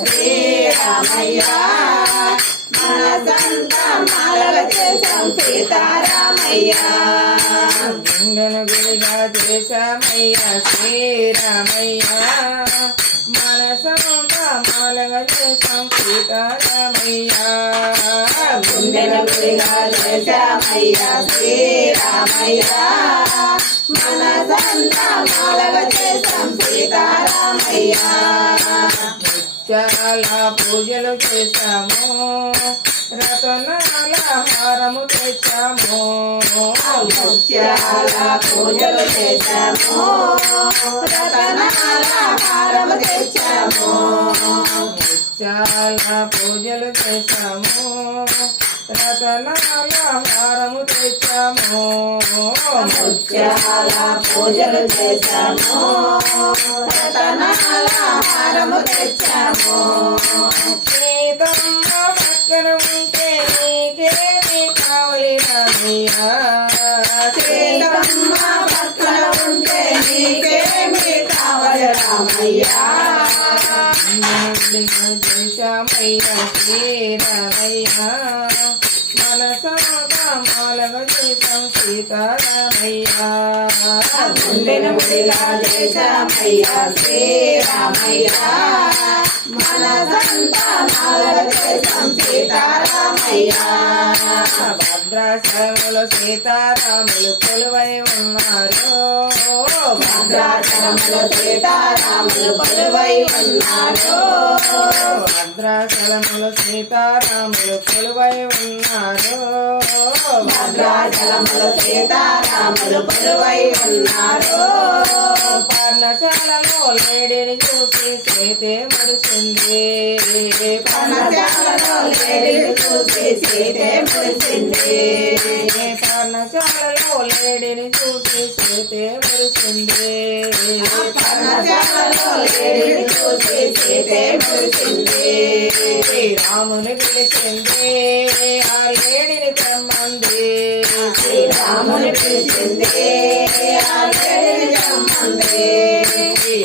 శ్రీరామయ్య మనసంతా మాలల చేశాం సీతారామయ్య గంగను గుడిగా చేశామయ్య శ్రీరామయ్య మనసంతా మాలగా చేశాం సీతారామయ్య గుండెను గుడిగా చేశామయ్య శ్రీరామయ్య మనసంతా మాలగా చేశాం సీతారామయ్య చాలా పూజలు చేశాము రతనాల హారము తెచ్చాము ముత్యాల పూజలు చేశాము రతనాల హారము తెచ్చాము చాలా పూజలు చేశాము రతనాల హారము తెచ్చాము ముత్యాల పూజలు చేశాము రతనాల హారము తెచ్చాము సీతమ్మ పక్కన ఉంటే నీకేమి కావాలి రామయ్య సీతమ్మ పక్కన ఉంటే నీకేమి కావాలి రామయ్య చేశామయ్య శ్రీరామయ్య మనసంతా మాలగా చేశాం సీతారామయ్య గుండెను గుడిగా చేశామయ్య శ్రీరామయ్య మనసంతా మాలగా చేశాం సీతారామయ్య భద్రాచలంలో సీతారాములు కొలువై ఉన్నారు భద్రాచలంలో సీతారాములు కొలువై ఉన్నారు భద్రాచలంలో సీతారాములు కొలువై ఉన్నారు భద్రాచలంలో సీతారాములు కొలువై ఉన్నారు పర్ణశాలలో లేడీని చూసి సీతే మురిసింది పర్ణశాలలో లేడీని చూసి సీతే మురిసింది పర్ణశాలలో లేడీని చూసి సీతే మురిసింది పర్ణశాలలో లేడీని చూసి సీతే మురిసింది రాముని పిలిచింది ఆ లేడీని తెమ్మంది శ్రీరాముని పిలిచింది ఆ లేడీని తెమ్మంది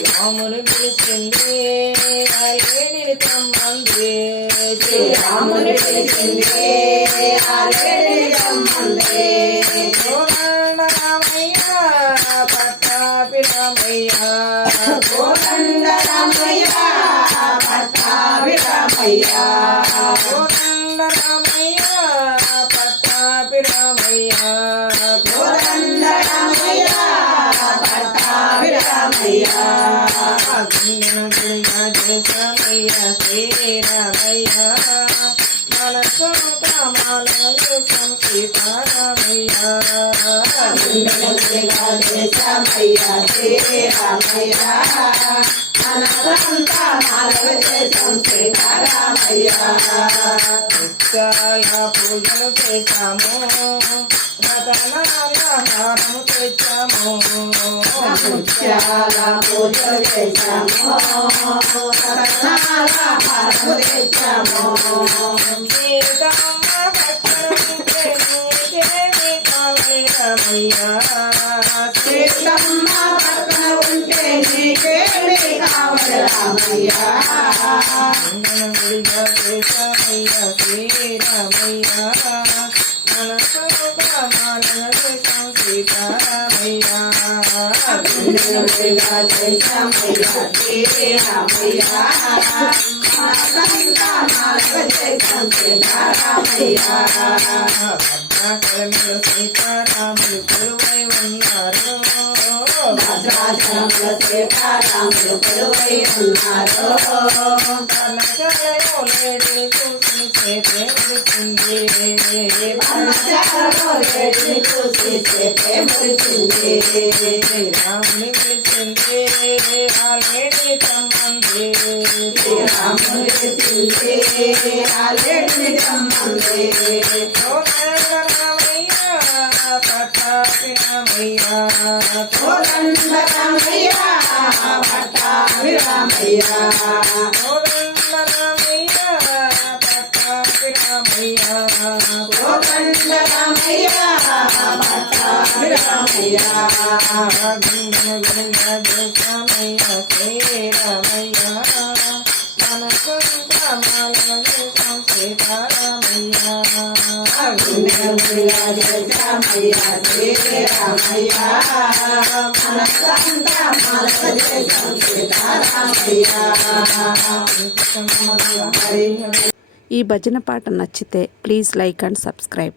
రాముని పిలిచింది ఆ లేడీని తెమ్మంది శ్రీరాముని పిలిచింది ఆ లేడీని తెమ్మంది రామయ్య పట్టాపి రామయ్య కోదండ రామయ్య పట్టాభి రామయ్య కోదండ రామయ్య పట్టాపి రామయ్య కోదండ రామయ్య పట్టాభి రామయ్య గుండెను గుడిగా చేశామయ్య శ్రీరామయ్య మనసంతా మాలగా చేశాం సీతారామయ్య గుండెను గుడిగా చేశామయ్య శ్రీరామయ్య మనసంతా మాలగా చేశాం సీతారామయ్య చాలా పూజలు చేశాము రతనాల హారము తెచ్చాము ముత్యాల పూజలు చేశాము రతనాల హారము తెచ్చాము సీతమ్మ పక్కన ఉంటే నీకేమి కావాలి రామయ్య సీతమ్మ పక్కన ఉంటే నీకేమి కావాలి రామయ్య గుడిగా చేశామయ్య శ్రీరామయ్య మనసంతా మాలగా చేశాం సీతారామయ్య గుండెనుడిగా చేశామయ్య శ్రీరామయ్య మనసంతా మాలగా చేశాం సీతారామయ్య భద్రాచలంలో సీతారాములు కొలువై ఉన్నారు భద్రాచలంలో సీతారాములు కొలువై ఉన్నారు పర్ణశాలలో లేడీని చూసి సీతే మురిసింది పర్ణశాలలో లేడీని చూసి సీతే మురిసింది రాముని పిలిచింది ఆ లేడీ తమ్మంది శ్రీరాముని పిలిచింది ఆ లేడీని తెమ్మంది రామయ్య పట్టాపి రామయ్య కోదండ రామయ్య పట్టాభి రామయ్య కోదండ రామయ్య పట్టాపి రామయ్య కోదండ రామయ్య పట్టాభి రామయ్య గుండెను గుడిగా చేశామయ్య శ్రీరామయ్య మనస సీతారామయ్య రామయ్య శ్రీరామయ్య మనసంతా మనస చేసాం సీతారామయ్య. ఈ భజన పాట నచ్చితే ప్లీజ్ లైక్ అండ్ సబ్స్క్రైబ్.